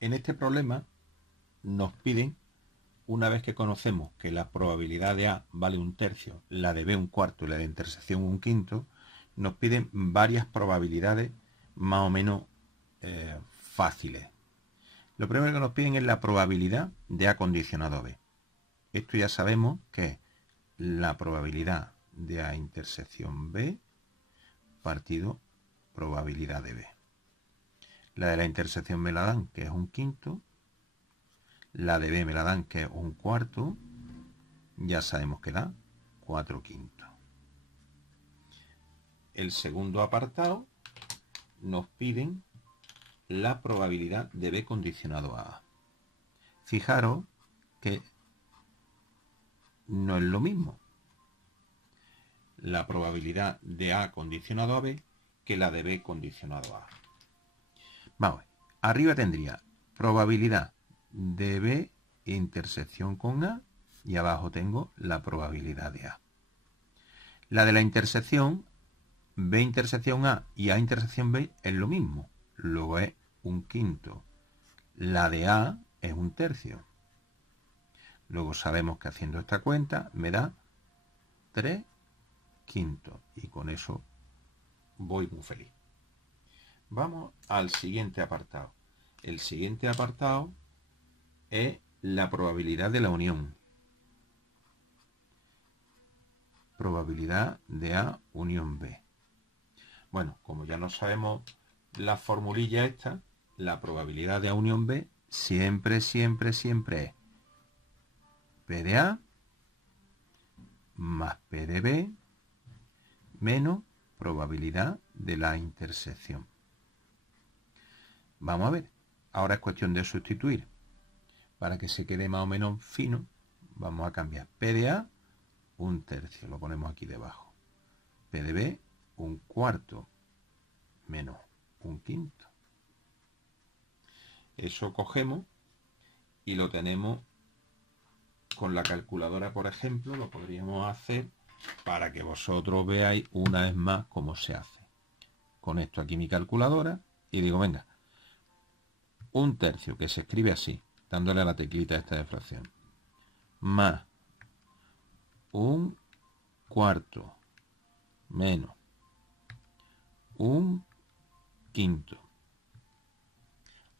En este problema nos piden, una vez que conocemos que la probabilidad de A vale un tercio, la de B un cuarto y la de intersección un quinto, nos piden varias probabilidades más o menos fáciles. Lo primero que nos piden es la probabilidad de A condicionado a B. Esto ya sabemos que es la probabilidad de A intersección B partido probabilidad de B. La de la intersección me la dan, que es un quinto. La de B me la dan, que es un cuarto. Ya sabemos que da 4 quintos. El segundo apartado nos piden la probabilidad de B condicionado a A. Fijaros que no es lo mismo la probabilidad de A condicionado a B que la de B condicionado a A. Vamos, arriba tendría probabilidad de B intersección con A y abajo tengo la probabilidad de A. La de la intersección, B intersección A y A intersección B es lo mismo, luego es un quinto. La de A es un tercio. Luego sabemos que haciendo esta cuenta me da 3 quintos y con eso voy muy feliz. Vamos al siguiente apartado. El siguiente apartado es la probabilidad de la unión. Probabilidad de A unión B. Bueno, como ya no sabemos la formulilla esta, la probabilidad de A unión B siempre es P de A más P de B menos probabilidad de la intersección. Vamos a ver. Ahora es cuestión de sustituir. Para que se quede más o menos fino, vamos a cambiar P de A un tercio. Lo ponemos aquí debajo. P de B un cuarto menos un quinto. Eso cogemos y lo tenemos con la calculadora, por ejemplo, lo podríamos hacer para que vosotros veáis una vez más cómo se hace. Conecto aquí mi calculadora y digo, venga, un tercio, que se escribe así, dándole a la teclita esta de fracción, más un cuarto menos un quinto.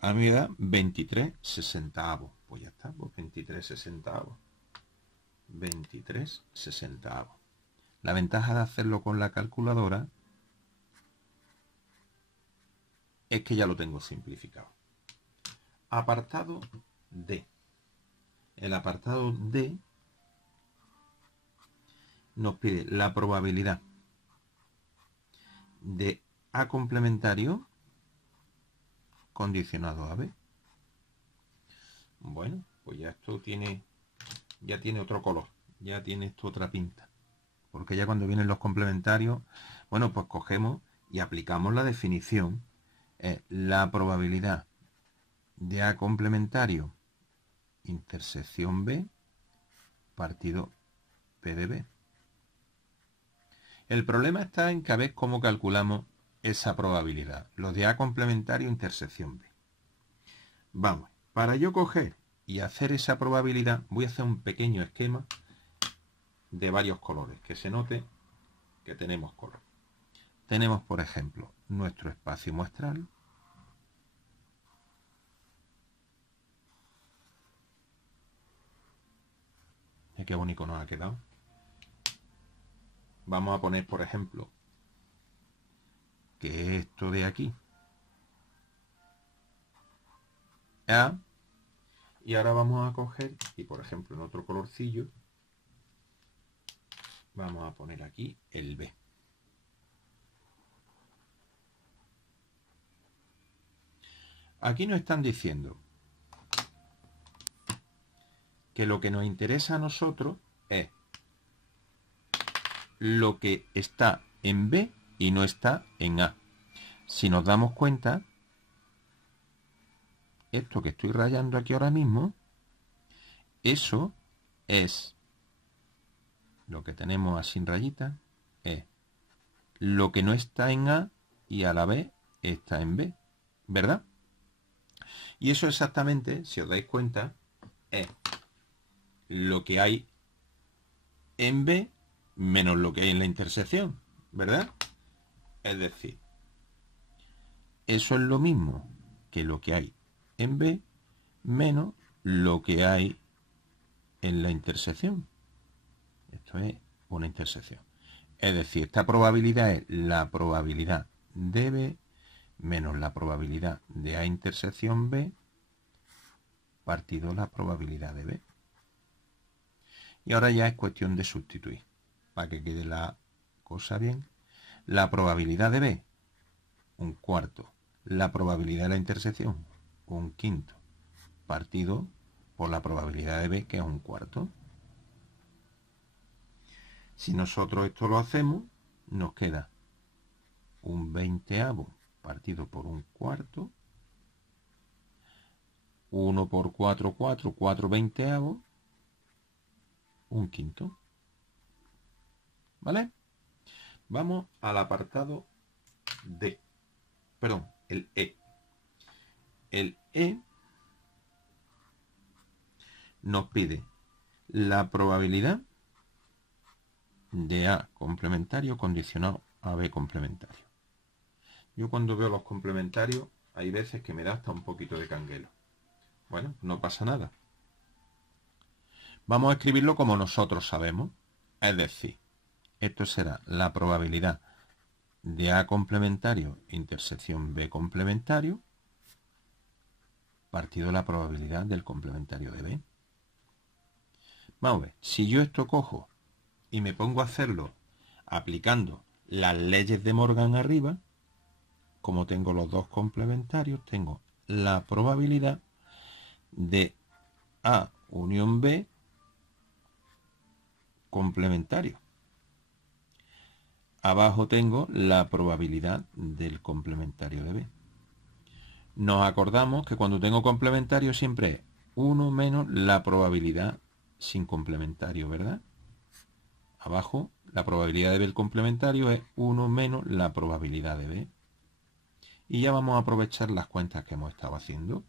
A mí me da 23 sesentavos. Pues ya está, pues 23 sesentavos. 23 sesentavos. La ventaja de hacerlo con la calculadora es que ya lo tengo simplificado. Apartado D. El apartado D nos pide la probabilidad de A complementario condicionado a B. Bueno, pues ya esto tiene otro color, ya tiene esto otra pinta. Porque ya cuando vienen los complementarios, bueno, pues cogemos y aplicamos la definición. La probabilidad de A complementario intersección B partido P de B. El problema está en que a ver cómo calculamos esa probabilidad. Los de A complementario intersección B. Vamos, para yo coger y hacer esa probabilidad, voy a hacer un pequeño esquema de varios colores, que se note que tenemos color. Tenemos, por ejemplo, nuestro espacio muestral. Qué bonito nos ha quedado. Vamos a poner, por ejemplo, que esto de aquí A, y ahora vamos a coger y, por ejemplo, en otro colorcillo vamos a poner aquí el B. Aquí nos están diciendo que lo que nos interesa a nosotros es lo que está en B y no está en A. Si nos damos cuenta, esto que estoy rayando aquí ahora mismo, eso es lo que tenemos así en rayita, es lo que no está en A y a la vez está en B, ¿verdad? Y eso exactamente, si os dais cuenta, es lo que hay en B menos lo que hay en la intersección, ¿verdad? Es decir, eso es lo mismo que lo que hay en B menos lo que hay en la intersección. Esto es una intersección. Es decir, esta probabilidad es la probabilidad de B menos la probabilidad de A intersección B partido la probabilidad de B. Y ahora ya es cuestión de sustituir, para que quede la cosa bien. La probabilidad de B, un cuarto. La probabilidad de la intersección, un quinto. Partido por la probabilidad de B, que es un cuarto. Si nosotros esto lo hacemos, nos queda un 20avo partido por un cuarto. 1 por 4, 4, 4 veinteavos, un quinto. ¿Vale? Vamos al apartado D. Perdón, el E. El E nos pide la probabilidad de A complementario condicionado a B complementario. Yo cuando veo los complementarios hay veces que me da hasta un poquito de canguelo. Bueno, no pasa nada. Vamos a escribirlo como nosotros sabemos. Es decir, esto será la probabilidad de A complementario intersección B complementario partido la probabilidad del complementario de B. Vamos a ver, si yo esto cojo y me pongo a hacerlo aplicando las leyes de Morgan arriba, como tengo los dos complementarios, tengo la probabilidad de A unión B complementario. Abajo tengo la probabilidad del complementario de B. Nos acordamos que cuando tengo complementario siempre es 1 menos la probabilidad sin complementario, ¿verdad? Abajo la probabilidad de B el complementario es 1 menos la probabilidad de B. Y ya vamos a aprovechar las cuentas que hemos estado haciendo.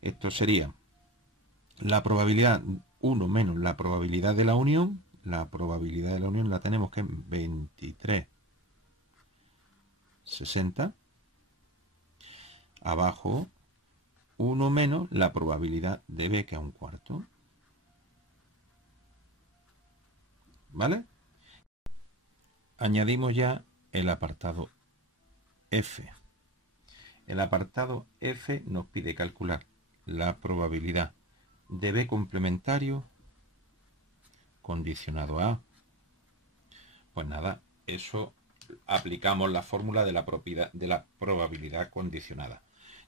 Esto sería la probabilidad 1 menos la probabilidad de la unión. La probabilidad de la unión la tenemos que es 23,60. Abajo 1 menos la probabilidad de B, que es un cuarto. ¿Vale? Añadimos ya el apartado F. El apartado F nos pide calcular la probabilidad de B complementario condicionado a A. Pues nada, eso aplicamos la fórmula de la probabilidad condicionada.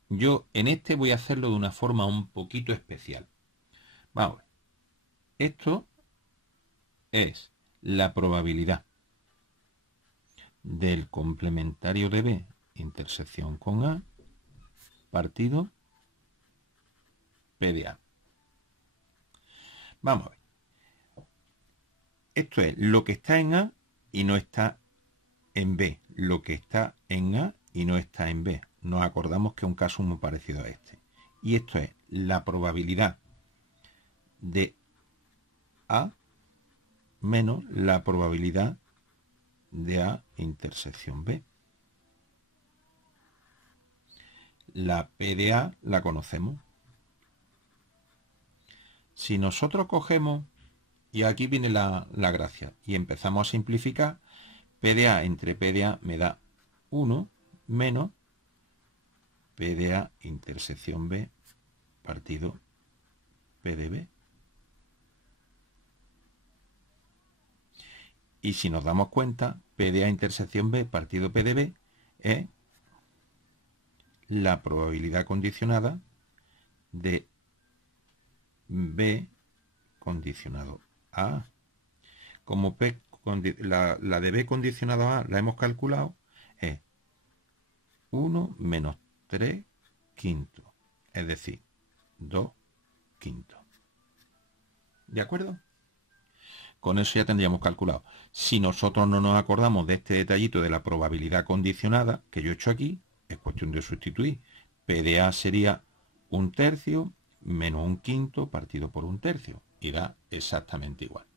Yo en este voy a hacerlo de una forma un poquito especial. Vamos a ver. Esto es la probabilidad del complementario de B intersección con A partido P de A. Vamos a ver. Esto es lo que está en A y no está en B. Lo que está en A y no está en B. Nos acordamos que es un caso muy parecido a este. Y esto es la probabilidad de A menos la probabilidad de A intersección B. La P de A la conocemos. Si nosotros cogemos, y aquí viene la gracia, y empezamos a simplificar, P de A entre P de A me da 1 menos P de A intersección B partido P de B. Y si nos damos cuenta, P de A intersección B partido P de B es la probabilidad condicionada de B condicionado a A. Como la de B condicionado a A la hemos calculado, es 1 menos 3 quintos, es decir, 2 quintos. ¿De acuerdo? Con eso ya tendríamos calculado. Si nosotros no nos acordamos de este detallito de la probabilidad condicionada que yo he hecho aquí, es cuestión de sustituir. P de A sería 1/3 menos 1/5 partido por 1/3. Y da exactamente igual.